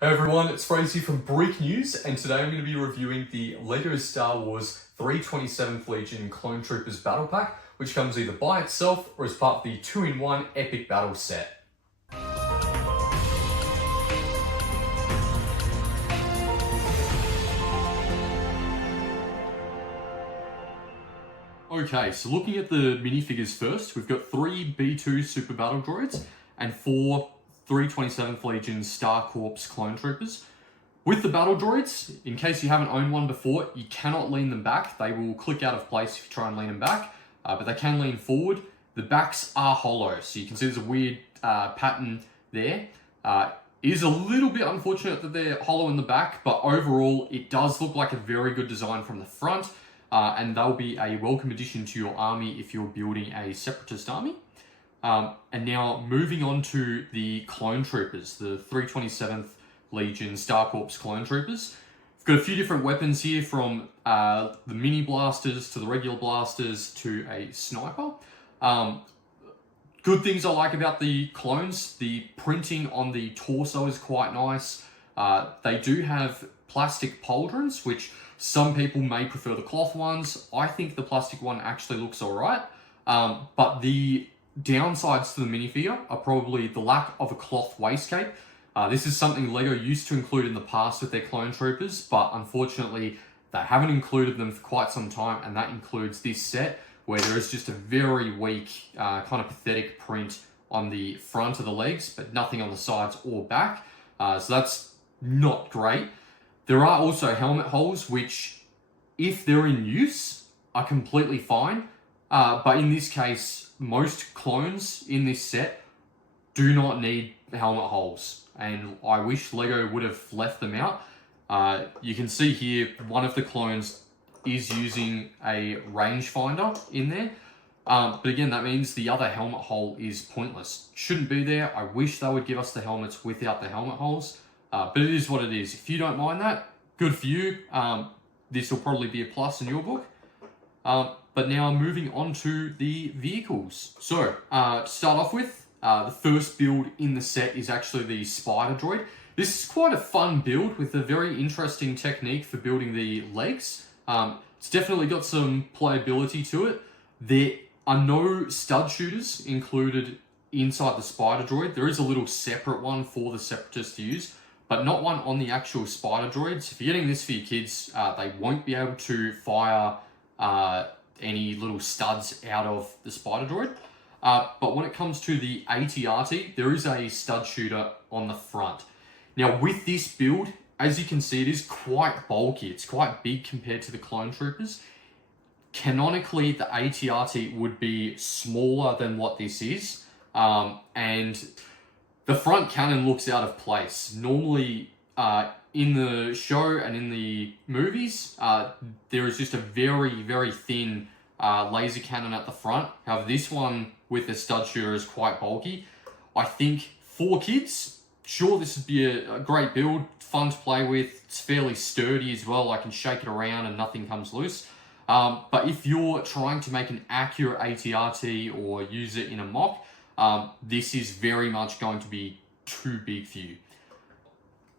Hey everyone, it's Fraser from Brick News, and today I'm going to be reviewing the LEGO Star Wars 327th Legion Clone Troopers Battle Pack, which comes either by itself or as part of the 2-in-1 Epic Battle set. Okay, so looking at the minifigures first, we've got 3 B2 Super Battle Droids and 4 327th Legion Star Corps Clone Troopers. With the Battle Droids, in case you haven't owned one before, you cannot lean them back. They will click out of place if you try and lean them back, but they can lean forward. The backs are hollow, so you can see there's a weird pattern there. It is a little bit unfortunate that they're hollow in the back, but overall it does look like a very good design from the front. And they'll be a welcome addition to your army if you're building a Separatist army. And now moving on to the Clone Troopers, the 327th Legion Star Corps Clone Troopers. We've got a few different weapons here, from the mini blasters to the regular blasters to a sniper. Good things I like about the clones, the printing on the torso is quite nice. They do have plastic pauldrons, which some people may prefer the cloth ones. I think the plastic one actually looks alright. But the downsides to the minifigure are probably the lack of a cloth waistcape. This is something LEGO used to include in the past with their clone troopers, but unfortunately they haven't included them for quite some time, and that includes this set, where there is just a very weak, kind of pathetic print on the front of the legs, but nothing on the sides or back. So that's not great. There are also helmet holes, which, if they're in use, are completely fine. But in this case, most clones in this set do not need helmet holes, and I wish LEGO would have left them out. You can see here, one of the clones is using a rangefinder in there. But again, that means the other helmet hole is pointless. Shouldn't be there. I wish they would give us the helmets without the helmet holes. But it is what it is. If you don't mind that, good for you. This will probably be a plus in your book. But now moving on to the vehicles. So, to start off with, the first build in the set is actually the Spider Droid. This is quite a fun build with a very interesting technique for building the legs. It's definitely got some playability to it. There are no stud shooters included inside the Spider Droid. There is a little separate one for the Separatists to use, but not one on the actual Spider Droids. If you're getting this for your kids, they won't be able to fire any little studs out of the Spider Droid. But when it comes to the AT-RT, there is a stud shooter on the front. Now with this build, as you can see, it is quite bulky. It's quite big compared to the Clone Troopers. Canonically, the AT-RT would be smaller than what this is. And the front cannon looks out of place. Normally, in the show and in the movies, there is just a very, very thin laser cannon at the front. However, this one with the stud shooter is quite bulky. I think for kids, sure, this would be a great build, fun to play with. It's fairly sturdy as well. I can shake it around and nothing comes loose. But if you're trying to make an accurate AT-RT or use it in a mock, this is very much going to be too big for you.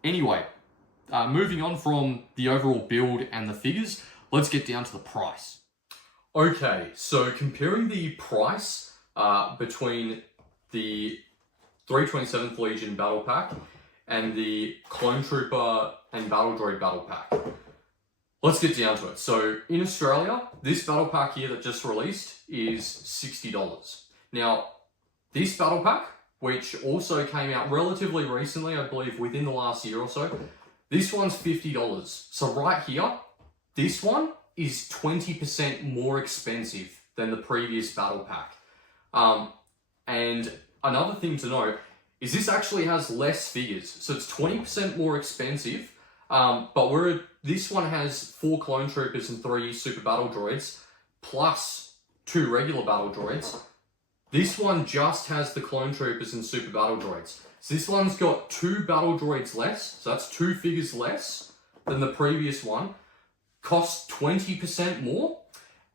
Anyway, moving on from the overall build and the figures, let's get down to the price. Okay, so comparing the price between the 327th Legion Battle Pack and the Clone Trooper and Battle Droid Battle Pack. Let's get down to it. So in Australia, this Battle Pack here that just released is $60. Now, this Battle Pack, which also came out relatively recently, I believe within the last year or so, this one's $50. So right here, this one is 20% more expensive than the previous Battle Pack. And another thing to note is this actually has less figures. So it's 20% more expensive, but this one has 4 Clone Troopers and 3 Super Battle Droids, plus 2 regular Battle Droids. This one just has the Clone Troopers and Super Battle Droids. So this one's got 2 Battle Droids less, so that's 2 figures less than the previous one. Costs 20% more,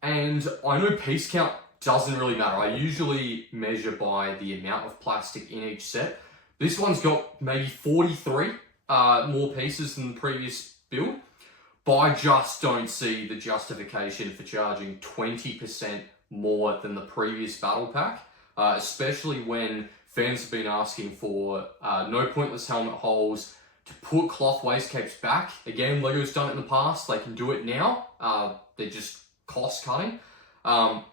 and I know piece count doesn't really matter. I usually measure by the amount of plastic in each set. This one's got maybe 43 more pieces than the previous build, but I just don't see the justification for charging 20% more than the previous battle pack, especially when fans have been asking for no pointless helmet holes, to put cloth wastegapes back. Again, LEGO's done it in the past, they can do it now. They're just cost cutting. I'm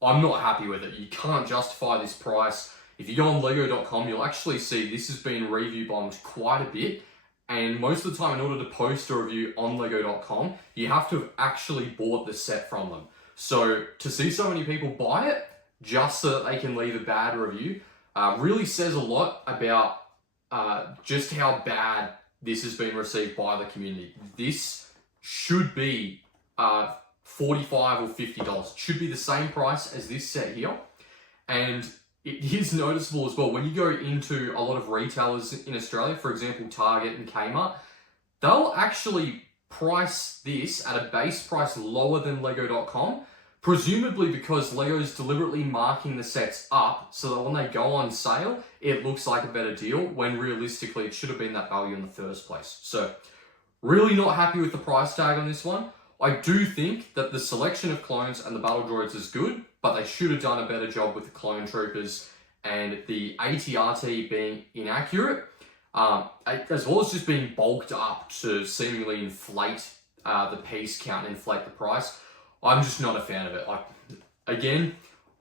not happy with it. You can't justify this price. If you go on lego.com, you'll actually see this has been review bombed quite a bit. And most of the time, in order to post a review on lego.com, you have to have actually bought the set from them. So to see so many people buy it just so that they can leave a bad review really says a lot about just how bad this has been received by the community. This should be $45 or $50. It should be the same price as this set here. And it is noticeable as well, when you go into a lot of retailers in Australia, for example, Target and Kmart, they'll actually price this at a base price lower than lego.com, presumably because Lego's deliberately marking the sets up so that when they go on sale, it looks like a better deal, when realistically it should have been that value in the first place. So really not happy with the price tag on this one. I do think that the selection of clones and the battle droids is good, but they should have done a better job with the clone troopers and the AT-RT being inaccurate, as well as just being bulked up to seemingly inflate the piece count and inflate the price. I'm just not a fan of it. Again,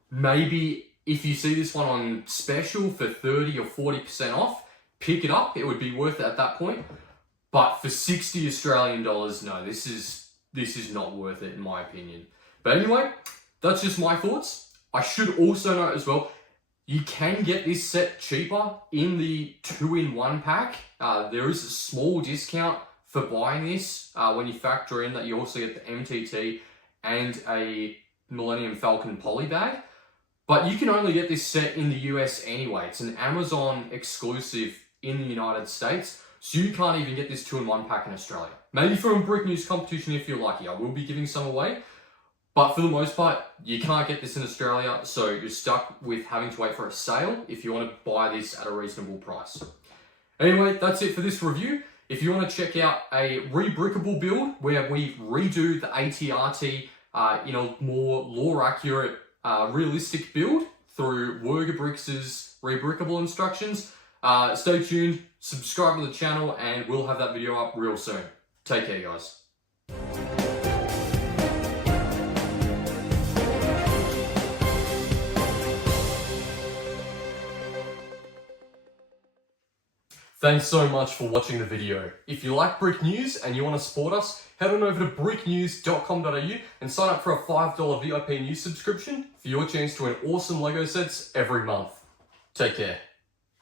maybe if you see this one on special for 30 or 40% off, pick it up. It would be worth it at that point. But for 60 Australian dollars, no, this is not worth it in my opinion. But anyway, that's just my thoughts. I should also note as well, you can get this set cheaper in the 2-in-1 pack. There is a small discount for buying this when you factor in that you also get the MTT and a Millennium Falcon poly bag. But you can only get this set in the US anyway. It's an Amazon exclusive in the United States, so you can't even get this 2-in-1 pack in Australia. Maybe for a Brick News competition if you're lucky. I will be giving some away. But for the most part, you can't get this in Australia, so you're stuck with having to wait for a sale if you want to buy this at a reasonable price. Anyway, that's it for this review. If you want to check out a rebrickable build where we redo the AT-RT in a more lore-accurate, realistic build through Wurgabrix's rebrickable instructions, stay tuned, subscribe to the channel, and we'll have that video up real soon. Take care, guys. Thanks so much for watching the video. If you like Brick News and you want to support us, head on over to bricknews.com.au and sign up for a $5 VIP news subscription for your chance to win awesome LEGO sets every month. Take care.